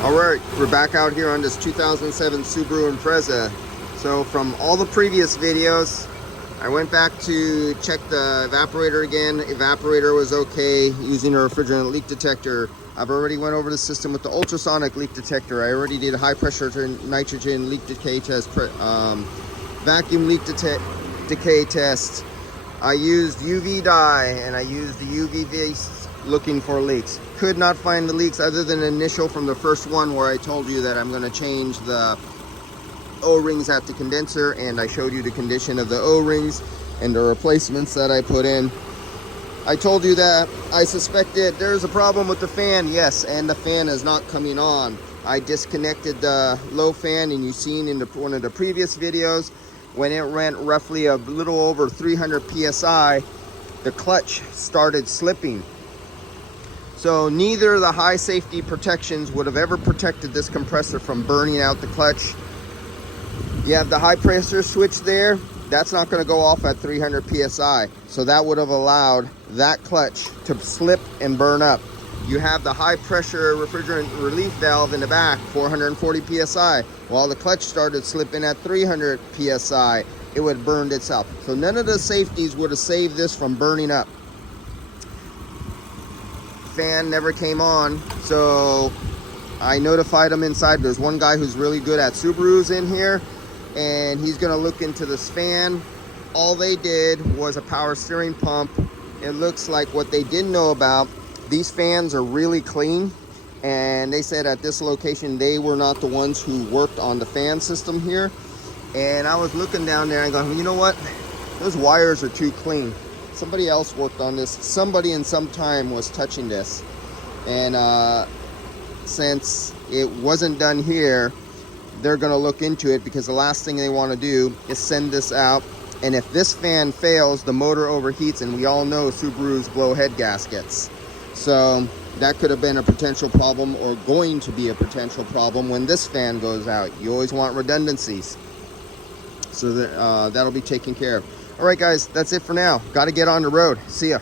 Alright, we're back out here on this 2007 Subaru Impreza. So from all the previous videos, I went back to check the evaporator again. Evaporator was okay using a refrigerant leak detector. I've already went over the system with the ultrasonic leak detector. I already did a high pressure nitrogen leak decay test, vacuum leak decay test. I used UV dye and I used the UV vis looking for leaks. Could not find the leaks other than an initial from the first one where I told you that I'm going to change the O-rings at the condenser, and I showed you the condition of the O-rings and the replacements that I put in. I told you that I suspected there's a problem with the fan. Yes, and the fan is not coming on. I disconnected the low fan, and you've seen in one of the previous videos when it went roughly a little over 300 psi, the clutch started slipping. So neither of the high safety protections would have ever protected this compressor from burning out the clutch. You have the high pressure switch there. That's not going to go off at 300 psi. So that would have allowed that clutch to slip and burn up. You have the high pressure refrigerant relief valve in the back, 440 psi. While the clutch started slipping at 300 psi, it would have burned itself. So none of the safeties would have saved this from burning up. Fan never came on, so I notified him inside. There's one guy who's really good at Subarus in here, and he's gonna look into this fan. All they did was a power steering pump. It looks like what they didn't know about, these fans are really clean, and they said at this location they were not the ones who worked on the fan system here. And I was looking down there and going, you know what, those wires are too clean. Somebody else worked on this. Somebody in some time was touching this, and since it wasn't done here, they're going to look into it, because the last thing they want to do is send this out, and if this fan fails, the motor overheats, and we all know Subarus blow head gaskets. So that could have been a potential problem, or going to be a potential problem when this fan goes out. You always want redundancies, so that that'll be taken care of. All right, guys, that's it for now. Got to get on the road. See ya.